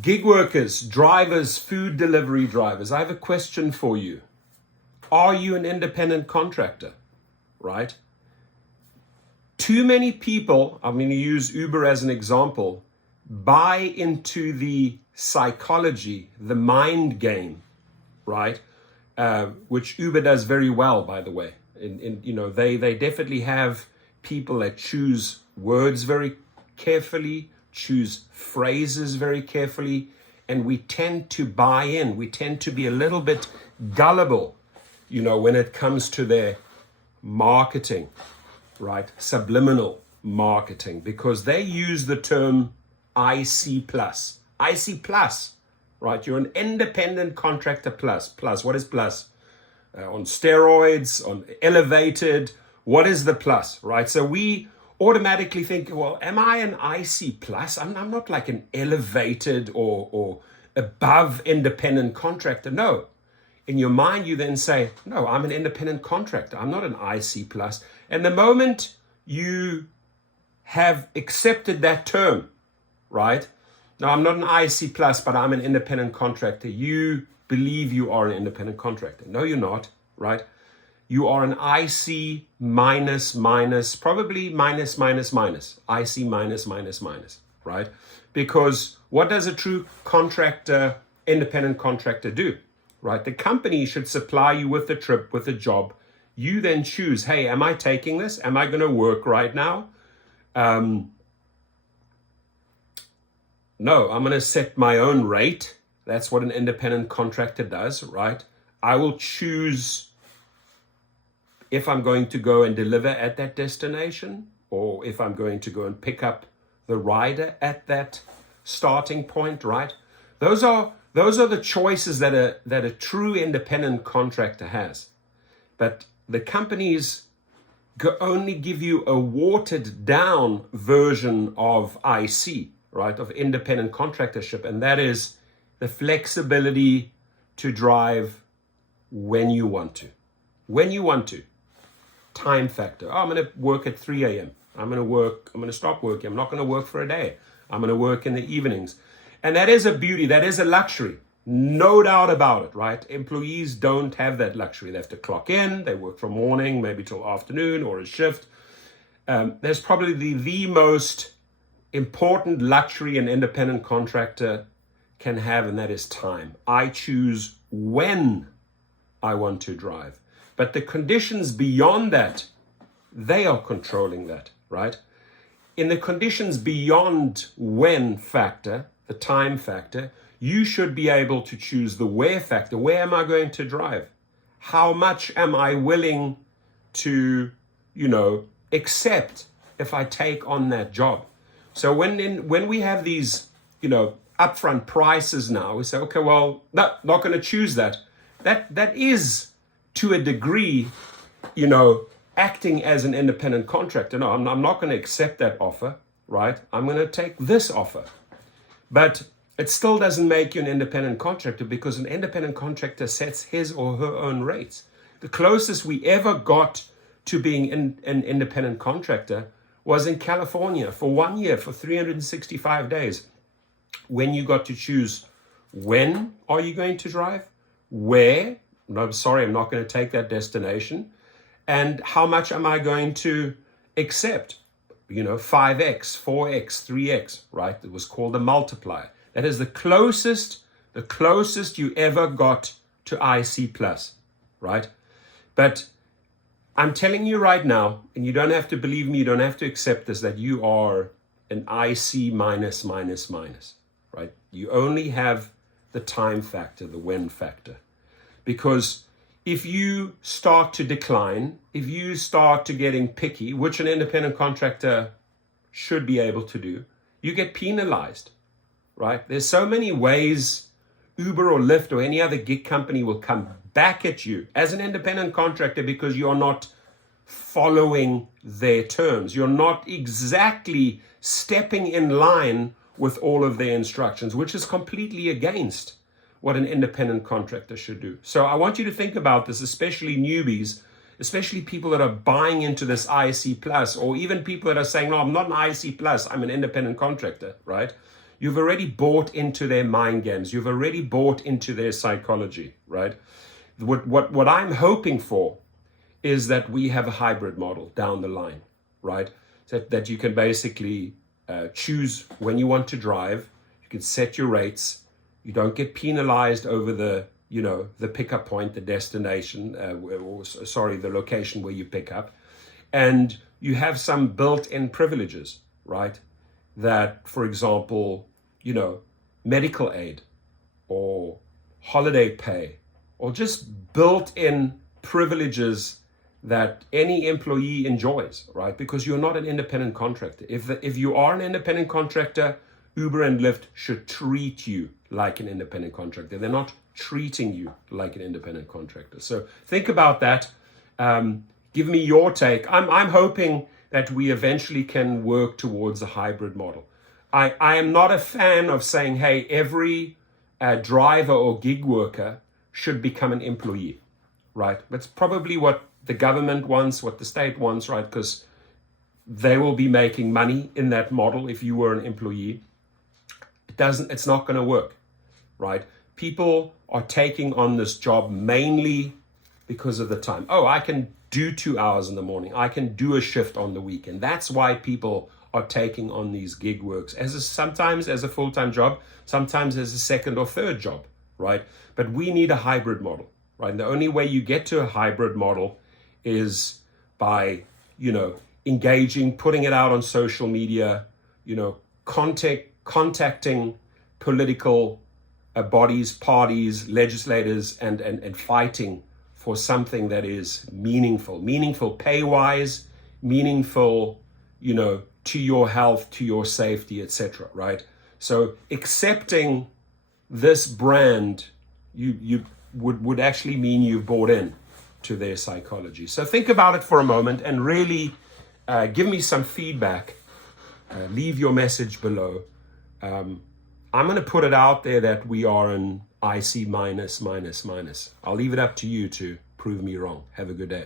Gig workers, drivers, food delivery drivers, I have a question for you. Are you an independent contractor, right? Too many people, I'm going to use Uber as an example, buy into the psychology, the mind game, right? Which Uber does very well, by the way. They definitely have people that choose words very carefully, choose phrases very carefully, and we tend to buy in. We tend to be a little bit gullible, when it comes to their marketing, right? Subliminal marketing, because they use the term IC plus. IC plus, right? You're an independent contractor plus. Plus, what is plus? On steroids, on elevated, what is the plus, right? So we automatically think, well, am I an IC plus? I'm not like an elevated or above independent contractor. No. In your mind, you then say, no, I'm an independent contractor. I'm not an IC plus. And the moment you have accepted that term, right? No, I'm not an IC plus, but I'm an independent contractor. You believe you are an independent contractor. No, you're not, right? You are an IC minus, probably minus, IC minus, right? Because what does a true contractor, independent contractor do, right? The company should supply you with the trip, with a job. You then choose, hey, am I taking this? Am I going to work right now? No, I'm going to set my own rate. That's what an independent contractor does, right? I will choose if I'm going to go and deliver at that destination, or if I'm going to go and pick up the rider at that starting point, right? Those are the choices that a true independent contractor has. But the companies only give you a watered down version of IC, right? Of independent contractorship, and that is the flexibility to drive when you want to. When you want to. Time factor. Oh, I'm going to work at 3 a.m. I'm going to stop working. I'm not going to work for a day. I'm going to work in the evenings. And that is a beauty. That is a luxury. No doubt about it, right? Employees don't have that luxury. They have to clock in. They work from morning, maybe till afternoon or a shift. There's probably the most important luxury an independent contractor can have, and that is time. I choose when I want to drive. But the conditions beyond that, they are controlling that, right? In the conditions beyond when factor, the time factor, you should be able to choose the where factor. Where am I going to drive? How much am I willing to, accept if I take on that job? So when we have these, upfront prices now, we say, okay, well, no, not going to choose that. That is, to a degree, acting as an independent contractor. No, I'm not going to accept that offer, right? I'm going to take this offer. But it still doesn't make you an independent contractor, because an independent contractor sets his or her own rates. The closest we ever got to being an independent contractor was in California for 1 year, for 365 days, when you got to choose when are you going to drive, where, no, sorry, I'm not going to take that destination, and how much am I going to accept? 5x, 4x, 3x, right? It was called a multiplier. That is the closest you ever got to IC plus, right? But I'm telling you right now, and you don't have to believe me, you don't have to accept this, that you are an IC minus, right? You only have the time factor, the when factor. Because if you start to decline, if you start to getting picky, which an independent contractor should be able to do, you get penalized, right? There's so many ways Uber or Lyft or any other gig company will come back at you as an independent contractor because you're not following their terms. You're not exactly stepping in line with all of their instructions, which is completely against what an independent contractor should do. So I want you to think about this, especially newbies, especially people that are buying into this IC plus, or even people that are saying, no, I'm not an IC plus, I'm an independent contractor, right? You've already bought into their mind games. You've already bought into their psychology, right? What I'm hoping for is that we have a hybrid model down the line, right? That you can basically choose when you want to drive. You can set your rates. You don't get penalized over the pickup point, the destination, the location where you pick up. And you have some built-in privileges, right? That, for example, medical aid or holiday pay or just built-in privileges that any employee enjoys, right? Because you're not an independent contractor. If you are an independent contractor, Uber and Lyft should treat you like an independent contractor. They're not treating you like an independent contractor. So think about that. Give me your take. I'm hoping that we eventually can work towards a hybrid model. I am not a fan of saying, hey, every driver or gig worker should become an employee, right? That's probably what the government wants, what the state wants, right? Because they will be making money in that model if you were an employee. It's not going to work, right? People are taking on this job mainly because of the time. Oh, I can do 2 hours in the morning. I can do a shift on the weekend. That's why people are taking on these gig works sometimes as a full-time job, sometimes as a second or third job, right? But we need a hybrid model, right? And the only way you get to a hybrid model is by, engaging, putting it out on social media, contacting political bodies, parties, legislators, and fighting for something that is meaningful pay-wise, meaningful, to your health, to your safety, etc., right? So accepting this brand, you would actually mean you've bought in to their psychology. So think about it for a moment and really give me some feedback. Leave your message below. I'm going to put it out there that we are an IC minus. I'll leave it up to you to prove me wrong. Have a good day.